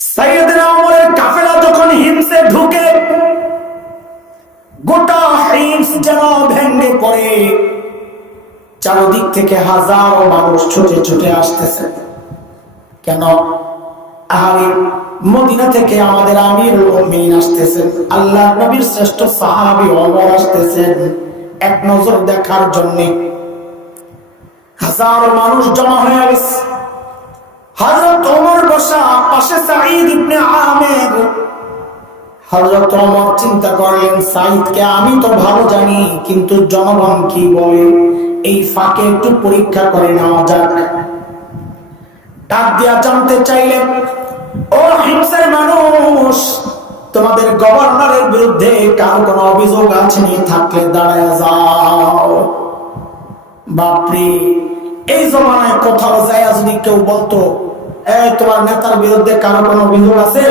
সাইয়েদনা ওমরের কাফেলা যখন হিমসে ঢুকে, গোটা হিমস যেন ভেঙে পড়ে। চারদিক থেকে হাজারো মানুষ ছুটে ছুটে আসতেছে। কেন? আরে মদিনা থেকে আমাদের আমিরুল মুমিনিন আসতেছেন, আল্লাহর নবীর শ্রেষ্ঠ সাহাবী ওমর আসতেছেন এক নজর দেখার জন্য। হাজারো মানুষ জমা হয়ে গেছে। হযরত ওমর বসা, পাশে সাঈদ ইবনে আমের। হযরত ওমর চিন্তা করলেন, সাঈদকে আমি তো ভালো জানি, কিন্তু জনগণ কি বলে, এই ফাঁকে একটু পরীক্ষা করে নেওয়া যাক। ডাক দিয়া জানতে চাইলেন, ও হিমসের মানুষ, তোমাদের গভর্নরের বিরুদ্ধে কারো কোনো অভিযোগ আছে? নিয়ে থাকলে দাঁড়ায় যাও। বাপরে, এই জমানায় কোথাও যায় যদি কেউ বলতো তোমার নেতার বিরুদ্ধে কারো কোনো অভিযোগ আছে,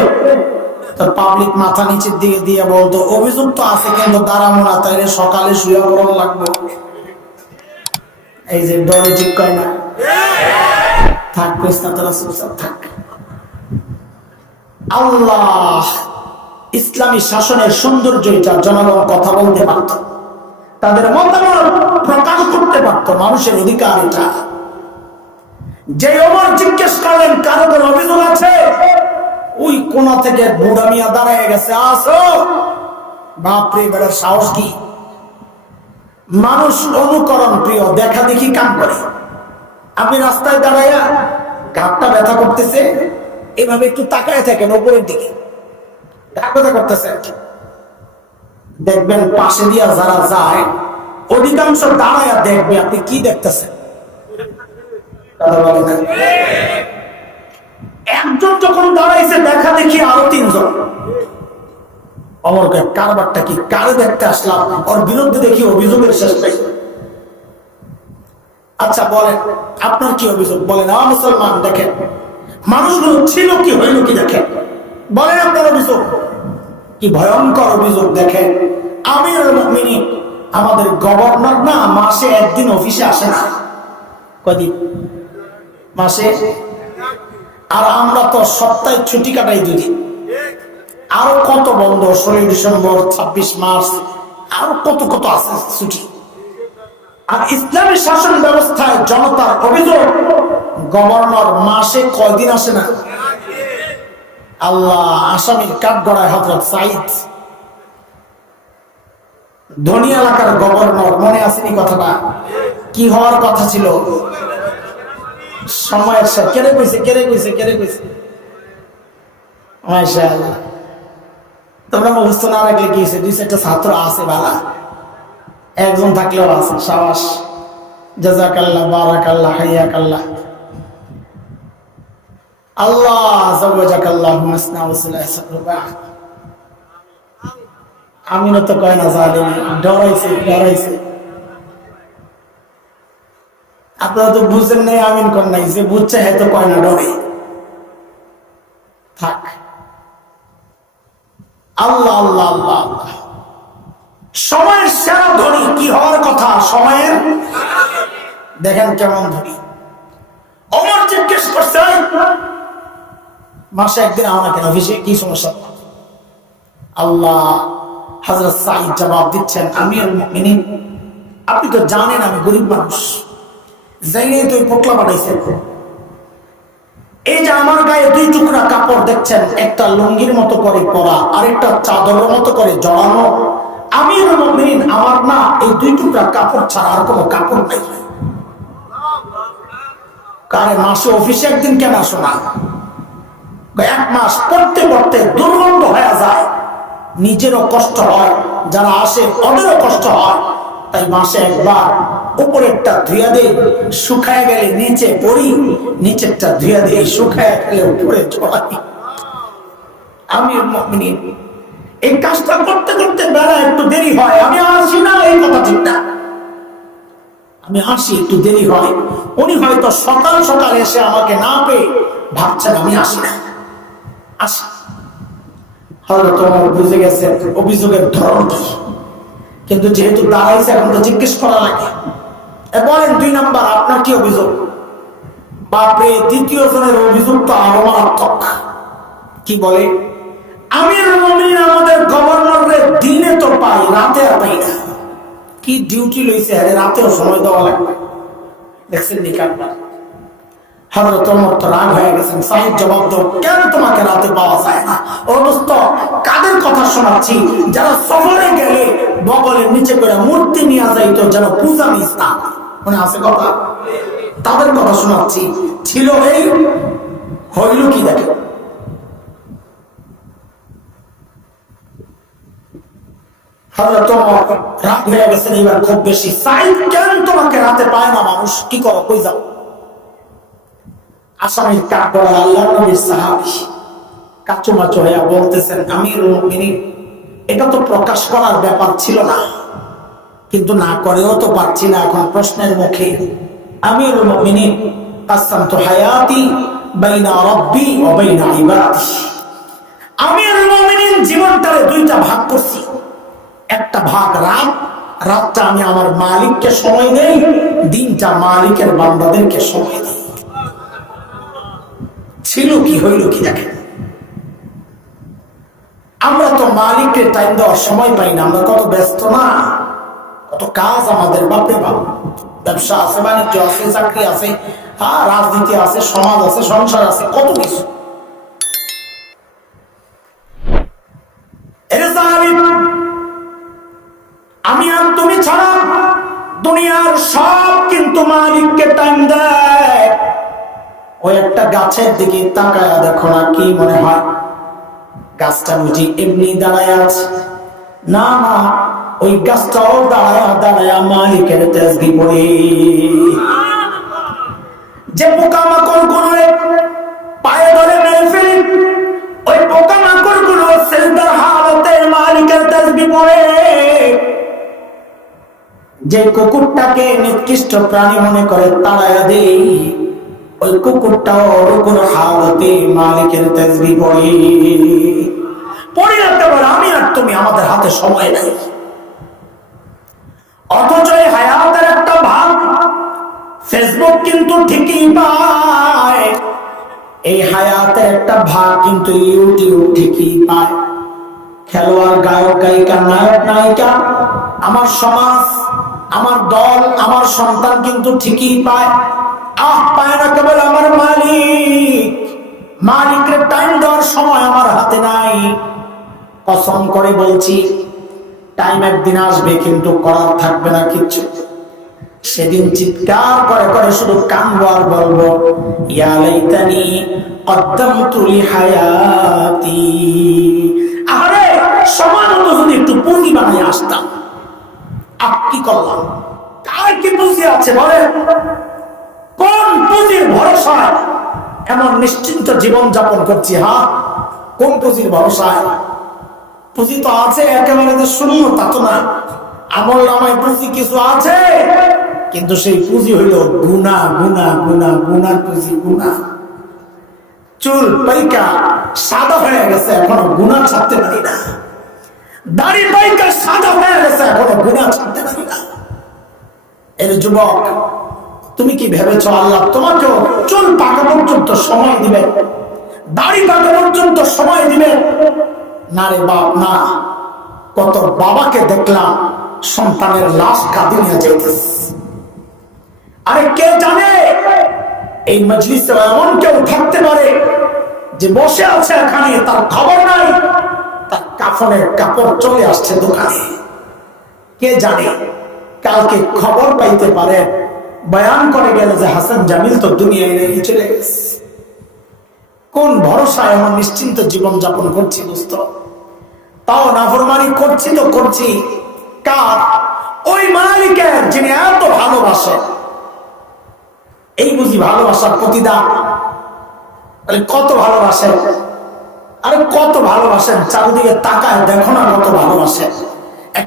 তো পাবলিক মাথা নিচের দিকে দিয়ে বলতো অভিযোগ তো আছে, কিন্তু দাঁড়াবো না, তাইলে সকালে শুয়ে পড়ন লাগবো। এই যে ডরে ঠিক কয় না, থাক কৃষ্ণা, তোরা চুপচাপ থাক। আল্লাহ ইসলামী শাসনের সৌন্দর্যটা, জনগণ কথা বলতে পারত, তাদের মতামত প্রকাশ করতে পারত, মানুষের অধিকার এটা। যে ওমর জিজ্ঞেস করলেন কারো কোনো অভিযোগ আছে, ওই কোনা থেকে বুড়া মিয়া দাঁড়ায় গেছে, আসো। বাপরে, বেটার সাহস কি! মানুষ অনুকরণ প্রিয়, দেখা দেখি কাম করে। আপনি রাস্তায় দাঁড়াইয়া ঘাটটা ব্যথা করতেছে, এভাবে একটু তাকায় থাকেন উপরের দিকে, ঘাট ব্যথা করতেছে, দেখবেন পাশে দিয়া যারা যায় অধিকাংশ দাঁড়াইয়া দেখবে আপনি কি দেখতেছেন। একজন যখন দাঁড়াইছে, দেখা দেখি আরো তিনজন। অমরকে কারবারটা কি, কারে দেখতে আসলাম, ওর বিরুদ্ধে দেখি অভিযোগের শেষ নেই। আচ্ছা বলেন, আপনার কি অভিযোগ? বলেন। মুসলমান দেখেন মানুষগুলো ছিল কি, হইল কি, দেখেন, বলেন আপনার অভিযোগ কি। ভয়ঙ্কর অভিযোগ। দেখেন, আমিরুল মুমিনিন আমাদের গভর্নর না, মাসে একদিন অফিসে আসে না। কদিন? মাসে। আর আমরা তো সপ্তাহে ছুটি কাটাই 2 দিন। আরো কত বন্ধ, 16 ডিসেম্বর, 26 মার্চ, আরো কত কত আছে ছুটি। আর ইসলামী শাসন ব্যবস্থায় জনতার অভিযোগ, গভর্নর মাসে কয়দিন আসে না। আল্লাহ, আসামির কাঠগড়ায় হযরত সাঈদ, ধনী এলাকার গভর্নর, মনে আসেনি কথাটা? কি হওয়ার কথা ছিল? সময়ের সাথে কেড়ে কইছে। মাশাআল্লাহ, তোমরা মুখস্থ না রাখলে কি হয়েছে, 2-4টা ছাত্র আছে বালা, একজন থাকলেও আছে, সাবাস, জাযাকাল্লাহ, বারাকাল্লাহ, হাইয়াকাল্লাহ। আল্লাহ যাওয়াজাকাল্লাহু মাসনা ওয়াসলাহ। আমিনও তো কয় না, জালিম, ডরাইছে। আপনারা তো বুঝেন নাই, আমিন কর নাই, যে বুঝছে হয়তো কয় না, ডরে থাক। আল্লাহ আল্লাহ আল্লাহ আল্লাহ। সময়ের সেরা ধনী কি হওয়ার কথা, সময়ের, দেখেন কেমন ধনী। ওমর জিজ্ঞেস করছে, মাসে একদিন আমরা কেন অফিসে, কি সমস্যা? আল্লাহ, হযরত সাঈদ জবাব দিচ্ছেন, আমিরুল মুমিনিন আপনি তো জানেন আমি গরিব মানুষ, জাইনে তো পোটলা বানাইছেন। এই যে আমার গায়ে 2 টুকরা কাপড় দেখছেন, একটা লুঙ্গির মতো করে পরা, আরেকটা চাদরের মতো করে জড়ানো। আমিরুল মুমিনিন আমার না, এই 2 টুকরা কাপড় ছাড়া আর কোনো কাপড় নাই। কারে মাসে অফিসে একদিন কেন আসো না? 1 মাস পড়তে পড়তে দুর্গন্ধ হয়ে যায়, নিজেরও কষ্ট হয়, যারা আসে ওদেরও কষ্ট হয়, তাই মাসে একবার উপরেরটা ধুইয়া দেই, শুকায় গেলে নিচে পড়ি, নিচেরটা ধুইয়া দেই, শুকায় গেলে উপরে চড়াই। আমিরুল মুমিনিন এই কাজটা করতে করতে বেলা একটু দেরি হয়, আমি আসি না, এই কথা ঠিক না, আমি আসি, একটু দেরি হয়। উনি হয়তো সকাল সকাল এসে আমাকে না পেয়ে ভাবছেন আমি আসি না, আসি। হযরত ওমর বুঝে গেছে অভিযোগের ধরন কি, কিন্তু যেহেতু দাঁড়াইছে, এখন তো জিজ্ঞেস করা লাগে। বলেন 2 নাম্বার, আপনার কি অভিযোগ? বাপরে, দ্বিতীয় জনের অভিযোগ তো আরো মারাত্মক। কি বলে, আমিরুল মুমিনিন আমাদের গভর্নরের দিনে তো পাই, রাতে আর পাই না। কি ডিউটি লইছে, আরে রাতেও সময় দেওয়া লাগবে। দেখছেন নি কারবার। হযরত ওমর তো রাগ হয়ে গেছেন, সাহেব জবাব দাও, কেন তোমাকে রাতে পাওয়া যায় না? ও দোস্ত, কাদের কথা শোনাচ্ছি? যারা সফরে গেলে বগলের নিচে করে মূর্তি নিয়ে যাইতো যেন পূজা মিস না, মনে আছে কথা? তাদের কথা শোনাচ্ছি। ছিল এই, হইল কি দেখে। হযরত ওমর রাগ হয়ে গেছেন এবার খুব বেশি। সাহেব কেন তোমাকে রাতে পায় না? মানুষ কি করো, কই যাও? আসামির কাঠ করা আল্লাহর নবীর সাহাবী কাচুমাচু হয়ে বলতেছেন, আমিরুল মুমিনিন, এটা তো প্রকাশ করার ব্যাপার ছিল না, কিন্তু না করেও তো পারছি না এখন প্রশ্নের মুখে। আমিরুল মুমিনিন, কাসামতু হায়াতি বাইনা রাব্বি ওয়া বাইনা ইবাদি। আমিরুল মুমিনিন জীবনটারে দুইটা ভাগ করছি। একটা ভাগ রাত, রাতটা আমি আমার মালিককে সময় দেই, দিনটা মালিকের বান্দাদেরকে সময় দেই। ছিল কি, হইল কি দেখেন। আমরা তো মালিককে টাইম দেওয়ার সময় পাই না, আমরা কত ব্যস্ত না, কত কাজ আমাদের, বাপরে বাপ। ব্যবসা আছে, বাণিজ্য আছে, চাকরি আছে, হ্যাঁ, রাজনীতি আছে, সমাজ আছে, সংসার আছে, কত কিছু। আমি আর তুমি ছাড়া দুনিয়ার সব কিন্তু মালিককে টাইম দেয়। ওই একটা গাছের দিকে তাকায় দেখো না, কি মনে হয় গাছটা বুঝি এমনি দাঁড়ায় আছে? না না, ওই গাছটাও দাঁড়ায় দাঁড়ায় মালিকের তাসবিহ পড়ে। যে পোকামাকড় গুলো পায়ে ধরে মেরে ফেলি, ওই পোকামাকড় গুলো সিজদার হালতে মালিকের তাসবিহ পড়ে। যে কুকুরটাকে নিকৃষ্ট প্রাণী মনে করে তাড়ায়া দেই, ওই কুকুরটাও রুকুর হালতে মালিকের তাসবিহ পড়ে। পড়ে রাখতে পারে, আমি আর তুমি আমাদের হাতে সময় নাই। অথচ এই হায়াতের একটা ভাগ ফেসবুক কিন্তু ঠিকই পায়, এই হায়াতের একটা ভাগ কিন্তু ইউটিউব ঠিকই পায়। খেলোয়াড়, গায়ক, গায়িকা, নায়ক, নায়িকা, আমার সমাজ, আমার দল, আমার সন্তান কিন্তু ঠিকই পায়। পায় না কেবল আমার মালিক। মালিকের টাইম দেওয়ার সময় আমার হাতে নাই। কসম করে বলছি, টাইম একদিন আসবে কিন্তু করার থাকবে না কিচ্ছু। সেদিন চিৎকার করে করে শুধু কাঁদবো আর বলবো, ইয়া লাইতানি কদ্দামতু লিহায়াতি। আরে সময় মতো যদি একটু পুঁজি বানিয়ে আসতাম। কি করলাম? কার কি পুঁজি আছে বলে? কোন পুঁজির ভরসায় এমন নিশ্চিন্ত জীবন যাপন করছি? হ্যাঁ, কোন পুঁজির ভরসায়? পুঁজি তো আছে, একেবারে যে শূন্য তা তো না। আমল নামায় পুঁজি কিছু আছে, কিন্তু সেই পুঁজি হইল গুনাহ, গুনাহ, গুনাহ, গুনার পুঁজি, গুনাহ। চুল পাইকা সাদা হয়ে গেছে, এখনো গুনাহ ছাড়তে পারি না। দাড়ি পাইকা সাদা হয়ে গেছে, এখনো গুনাহ ছাড়তে পারি না। এর যুবক, তুমি কি ভেবেছ আল্লাহ তোমাকেও চুল পাকা পর্যন্ত সময় দিবে, দাড়ি পাকা পর্যন্ত সময় দিবে? না রে বাপ, না। কত বাবাকে দেখলাম সন্তানের লাশ কাঁদে নিয়ে যাইতেছে। আরে কে জানে এই মজলিসে এমন কেউ থাকতে পারে যে বসে আছে এখানে, তার খবর নাই, তার কাফনের কাপড় চলে আসছে দোকানে। কে জানে কালকে খবর পাইতে পারে, বয়ান করে গেল যে হাসান জামিল তো দুনিয়ায় নেই, চলে গেছে। কোন ভরসায় এমন নিশ্চিন্ত জীবন যাপন করছি দোস্ত? তাও নাফরমানি করছি তো করছি কার? ওই মালিকের, যিনি এত ভালোবাসেন। এই বুঝি ভালোবাসার প্রতিদান? কত ভালোবাসেন, আরে কত ভালোবাসেন, চারিদিকে তাকায় দেখো না কত ভালোবাসেন।